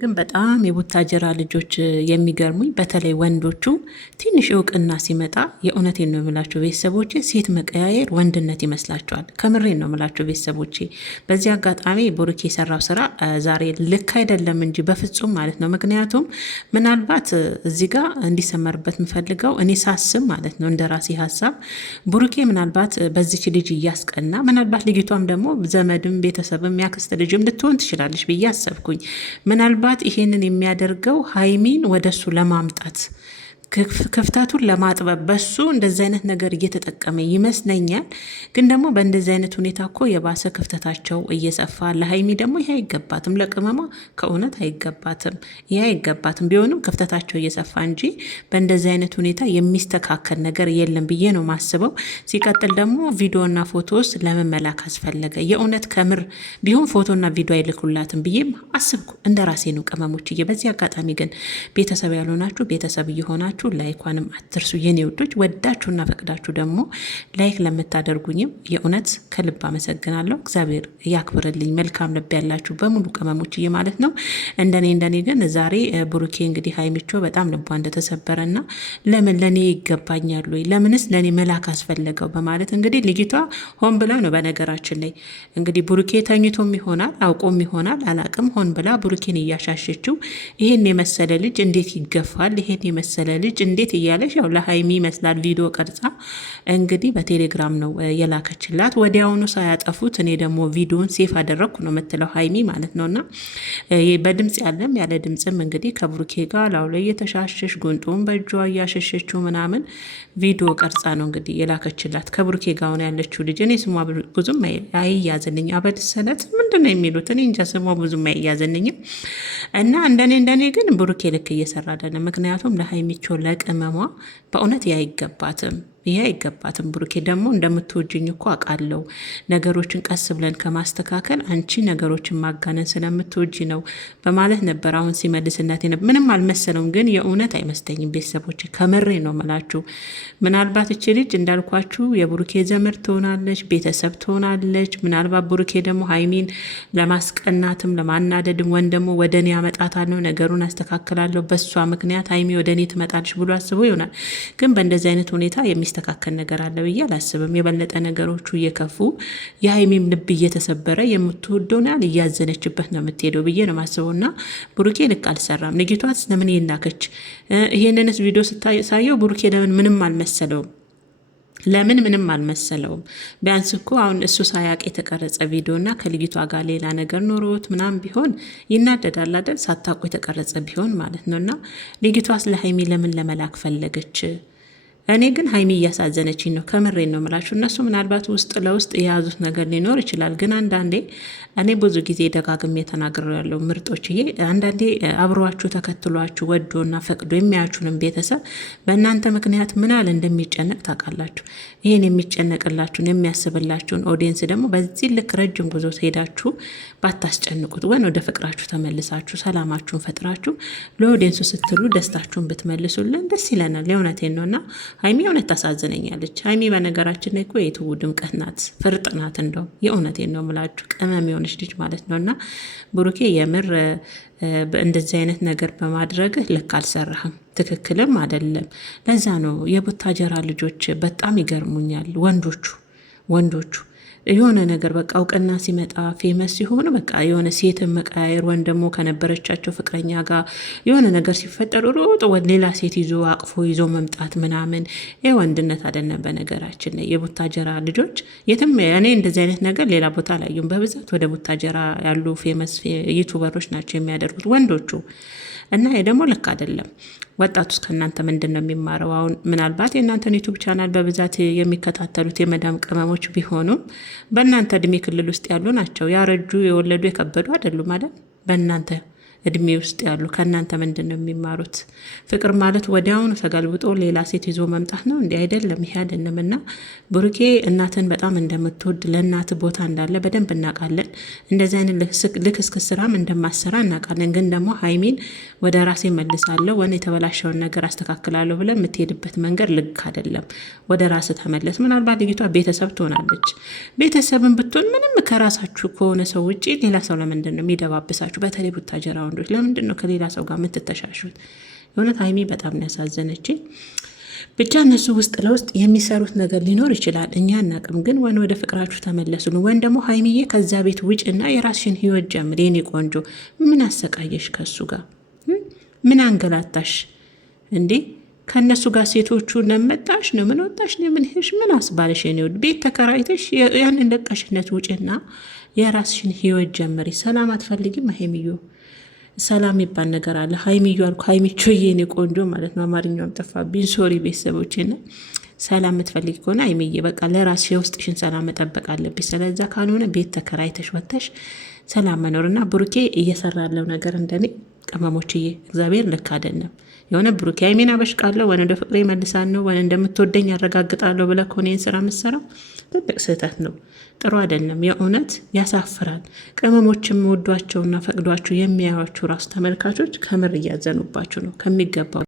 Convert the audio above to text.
ግን በጣም የቡታጀራ ልጆች የሚገርሙኝ በተለይ ወንዶቹ ትንሽ እውቅና ሲመጣ የእውነቴን ነው የምላቸው ቤተሰቦቼ፣ ሴት መቀያየር ወንድነት ይመስላቸዋል። ከምሬን ነው የምላቸው ቤተሰቦቼ። በዚህ አጋጣሚ ቡሩኬ የሰራው ስራ ዛሬ ልክ አይደለም እንጂ በፍጹም ማለት ነው። ምክንያቱም ምናልባት እዚህ ጋር እንዲሰመርበት የምፈልገው እኔ ሳስብ ማለት ነው እንደ ራሴ ሀሳብ ቡሩኬ ምናልባት በዚች ልጅ እያስቀና ምናልባት ልጅቷም ደግሞ ዘመድም ቤተሰብም ያክስት ልጅም ልትሆን ትችላለች ብዬ አሰብኩኝ። ምናልባት ይሄንን የሚያደርገው ሀይሚን ወደሱ ለማምጣት ክፍተቱን ለማጥበብ በሱ እንደዚህ አይነት ነገር እየተጠቀመ ይመስለኛል። ግን ደግሞ በእንደዚህ አይነት ሁኔታ እኮ የባሰ ክፍተታቸው እየሰፋ ለሀይሚ ደግሞ ይሄ አይገባትም፣ ለቅመማ ከእውነት አይገባትም፣ ይሄ አይገባትም። ቢሆንም ክፍተታቸው እየሰፋ እንጂ በእንደዚህ አይነት ሁኔታ የሚስተካከል ነገር የለም ብዬ ነው ማስበው። ሲቀጥል ደግሞ ቪዲዮና ፎቶስ ለምን መላክ አስፈለገ? የእውነት ከምር ቢሆን ፎቶና ቪዲዮ አይልኩላትም ብዬም አስብኩ። እንደ ራሴ ነው ቅመሞችዬ። በዚህ አጋጣሚ ግን ቤተሰብ ያልሆናችሁ ቤተሰብ እየሆናችሁ ላይኳንም አትርሱ የኔ ውዶች። ወዳችሁና ፈቅዳችሁ ደግሞ ላይክ ለምታደርጉኝም የእውነት ከልብ አመሰግናለሁ። እግዚአብሔር ያክብርልኝ። መልካም ልብ ያላችሁ በሙሉ ቅመሞችዬ ማለት ነው። እንደኔ ግን ዛሬ ቡሩኬ እንግዲህ ሀይሚቾ በጣም ልቧ እንደተሰበረና ለምን ለኔ ይገባኛል ወይ ለምንስ ለኔ መላክ አስፈለገው በማለት እንግዲህ ልጅቷ ሆን ብላ ነው በነገራችን ላይ እንግዲህ ቡሩኬ ተኝቶም ይሆናል አውቆም ይሆናል አላቅም፣ ሆን ብላ ቡሩኬን እያሻሸችው ይሄን የመሰለ ልጅ እንዴት ይገፋል፣ ይሄን የመሰለ ልጅ እንዴት እያለች ያው ለሀይሚ ይመስላል ቪዲዮ ቀርጻ እንግዲህ በቴሌግራም ነው የላከችላት። ወዲያውኑ ሳያጠፉት እኔ ደግሞ ቪዲዮን ሴፍ አደረግኩ ነው የምትለው ሀይሚ ማለት ነውና በድምጽ ያለም ያለ ድምጽም እንግዲህ ከብሩኬ ጋር ላው ላይ የተሻሸሽ ጉንጡን በእጇ እያሸሸችው ምናምን ቪዲዮ ቀርጻ ነው እንግዲህ የላከችላት ከብሩኬ ጋር ሆነ ያለችው ልጅ። እኔ ስሟ ብዙም አይያዝልኝ አበድሰለት ምንድን ነው የሚሉት እኔ እንጃ፣ ስሟ ብዙም አይያዝልኝም። እና እንደኔ ግን ብሩኬ ልክ እየሰራ አይደለም። ምክንያቱም ለሀይሚቾ ለቅመሟ በእውነት አይገባትም። ይሄ አይገባትም። ብሩኬ ደግሞ እንደምትወጅኝ እኮ አውቃለሁ። ነገሮችን ቀስ ብለን ከማስተካከል አንቺ ነገሮችን ማጋነን ስለምትወጂ ነው በማለት ነበር አሁን ሲመልስላት ነበር። ምንም አልመሰለውም፣ ግን የእውነት አይመስለኝም። ቤተሰቦች ከምሬ ነው መላችሁ። ምናልባት እቺ ልጅ እንዳልኳችሁ የብሩኬ ዘመድ ትሆናለች፣ ቤተሰብ ትሆናለች። ምናልባት ብሩኬ ደግሞ ሀይሚን ለማስቀናትም ለማናደድም ወን ደግሞ ወደ እኔ ያመጣታለሁ፣ ነገሩን አስተካክላለሁ፣ በሷ ምክንያት ሀይሚ ወደ እኔ ትመጣለች ብሎ አስቦ ይሆናል። ግን በእንደዚህ አይነት ሁኔታ የሚስተካከል ነገር አለ ብዬ አላስብም። የበለጠ ነገሮቹ እየከፉ የሀይሚም ልብ እየተሰበረ የምትወደውን ያህል እያዘነችበት ነው የምትሄደው ብዬ ነው ማስበው። እና ብሩኬ ልክ አልሰራም። ልጅቷስ ለምን የላከች? ይሄንንስ ቪዲዮ ሳየው ብሩኬ ለምን ምንም አልመሰለውም? ለምን ምንም አልመሰለውም? ቢያንስ እኮ አሁን እሱ ሳያቅ የተቀረጸ ቪዲዮ እና ከልጅቷ ጋር ሌላ ነገር ኖሮት ምናምን ቢሆን ይናደዳል አይደል? ሳታውቁ የተቀረጸ ቢሆን ማለት ነው። እና ልጅቷ ስለ ሀይሚ ለምን ለመላክ ፈለገች? እኔ ግን ሀይሚ እያሳዘነችኝ ነው። ከምሬን ነው የምላችሁ። እነሱ ምናልባት ውስጥ ለውስጥ የያዙት ነገር ሊኖር ይችላል። ግን አንዳንዴ እኔ ብዙ ጊዜ ደጋግሜ ተናግሬ ያለው ምርጦች፣ ይሄ አንዳንዴ አብሯችሁ ተከትሏችሁ ወዶና ፈቅዶ የሚያችሁንም ቤተሰብ በእናንተ ምክንያት ምናል እንደሚጨነቅ ታውቃላችሁ። ይህን የሚጨነቅላችሁን የሚያስብላችሁን ኦዲየንስ ደግሞ በዚህ ልክ ረጅም ጉዞ ሄዳችሁ ባታስጨንቁት፣ ወን ወደ ፍቅራችሁ ተመልሳችሁ ሰላማችሁን ፈጥራችሁ ለኦዲየንሱ ስትሉ ደስታችሁን ብትመልሱልን ደስ ይለናል። የእውነቴን ነውና ሀይሚ እውነት ታሳዝነኛለች። ሀይሚ በነገራችን ላይ እኮ የትው ድምቀት ናት፣ ፍርጥ ናት። እንደው የእውነቴን ነው የምላችሁ ቅመም የሆነች ልጅ ማለት ነው። እና ብሩኬ የምር እንደዚህ አይነት ነገር በማድረግህ ልክ አልሰራህም፣ ትክክልም አይደለም። ለዛ ነው የቡታጀራ ልጆች በጣም ይገርሙኛል። ወንዶቹ የሆነ ነገር በቃ እውቅና ሲመጣ ፌመስ ሲሆኑ በቃ የሆነ ሴትን መቀያየር ወይም ደግሞ ከነበረቻቸው ፍቅረኛ ጋር የሆነ ነገር ሲፈጠር ሮጦ ሌላ ሴት ይዞ አቅፎ ይዞ መምጣት ምናምን ይህ ወንድነት አይደለም። በነገራችን ላይ የቡታጀራ ልጆች የትም እኔ እንደዚህ አይነት ነገር ሌላ ቦታ አላየሁም። በብዛት ወደ ቡታጀራ ያሉ ፌመስ ዩቱበሮች ናቸው የሚያደርጉት ወንዶቹ። እና ይሄ ደግሞ ልክ አይደለም። ወጣቱስ ከእናንተ ምንድን ነው የሚማረው? አሁን ምናልባት የእናንተን ዩቱብ ቻናል በብዛት የሚከታተሉት የመዳም ቅመሞች ቢሆኑም በእናንተ እድሜ ክልል ውስጥ ያሉ ናቸው። ያረጁ የወለዱ የከበዱ አይደሉም አይደል? በእናንተ እድሜ ውስጥ ያሉ ከእናንተ ምንድን ነው የሚማሩት? ፍቅር ማለት ወዲያውኑ ተገልብጦ ሌላ ሴት ይዞ መምጣት ነው እንዲህ አይደለም። ይሄ አይደለም። እና ብሩኬ እናትን በጣም እንደምትወድ ለእናት ቦታ እንዳለ በደንብ እናውቃለን። እንደዚህ አይነት ልክስክስ ስራም እንደማሰራ እናውቃለን። ግን ደግሞ ሀይሚን ወደ ራሴ መልሳለሁ ወን የተበላሸውን ነገር አስተካክላለሁ ብለን የምትሄድበት መንገድ ልክ አይደለም። ወደ ራስ ተመለስ። ምናልባት ልጅቷ ቤተሰብ ትሆናለች። ቤተሰብን ብትሆን ምንም ከራሳችሁ ከሆነ ሰው ውጭ ሌላ ሰው ለምንድን ነው የሚደባብሳችሁ? በተለይ ቡታጀራ ወንዶች? ለምንድን ነው ከሌላ ሰው ጋር የምትተሻሹት? የእውነት ሀይሚ በጣም ነው ያሳዘነችኝ። ብቻ እነሱ ውስጥ ለውስጥ የሚሰሩት ነገር ሊኖር ይችላል፣ እኛ አናቅም። ግን ወደ ፍቅራችሁ ተመለሱ ነው። ወይም ደግሞ ሀይሚዬ ከዛ ቤት ውጭ እና የራስሽን ህይወት ጀምር። የኔ ቆንጆ ምን አሰቃየሽ? ከሱ ጋር ምን አንገላታሽ እንዴ? ከእነሱ ጋር ሴቶቹ ነመጣሽ ነው? ምን ወጣሽ ነው? ምን ሄሽ? ምን አስባለሽ? የኔ ውድ ቤት ተከራይተሽ ያንን ለቀሽነት ውጭና የራስሽን ህይወት ጀምሪ። ሰላም አትፈልጊም ሀይሚዮ? ሰላም የሚባል ነገር አለ። ሀይሚዮ አልኩ ሀይሚቾ የኔ ቆንጆ ማለት ነው። አማርኛውም ጠፋብኝ። ሶሪ ቤተሰቦችና ሰላም የምትፈልጊ ከሆነ ሀይሚዬ በቃ ለራስሽ የውስጥሽን ሰላም መጠበቅ አለብሽ። ስለዛ ካልሆነ ቤት ተከራይተሽ ወጥተሽ ሰላም መኖርና ብሩኬ እየሰራ ያለው ነገር እንደኔ ቅመሞችዬ እግዚአብሔር ልክ አይደለም። የሆነ ብሩኬ ሀይሚን አበሽቃለሁ ወደ ፍቅሬ መልሳለሁ ወደ እንደምትወደኝ ያረጋግጣለሁ ብለህ ከሆነ ይህን ስራ የምትሰራው ትልቅ ስህተት ነው። ጥሩ አይደለም። የእውነት ያሳፍራል። ቅመሞችም ወዷቸውና ፈቅዷቸው የሚያዩዋችሁ ራሱ ተመልካቾች ከምር እያዘኑባችሁ ነው ከሚገባው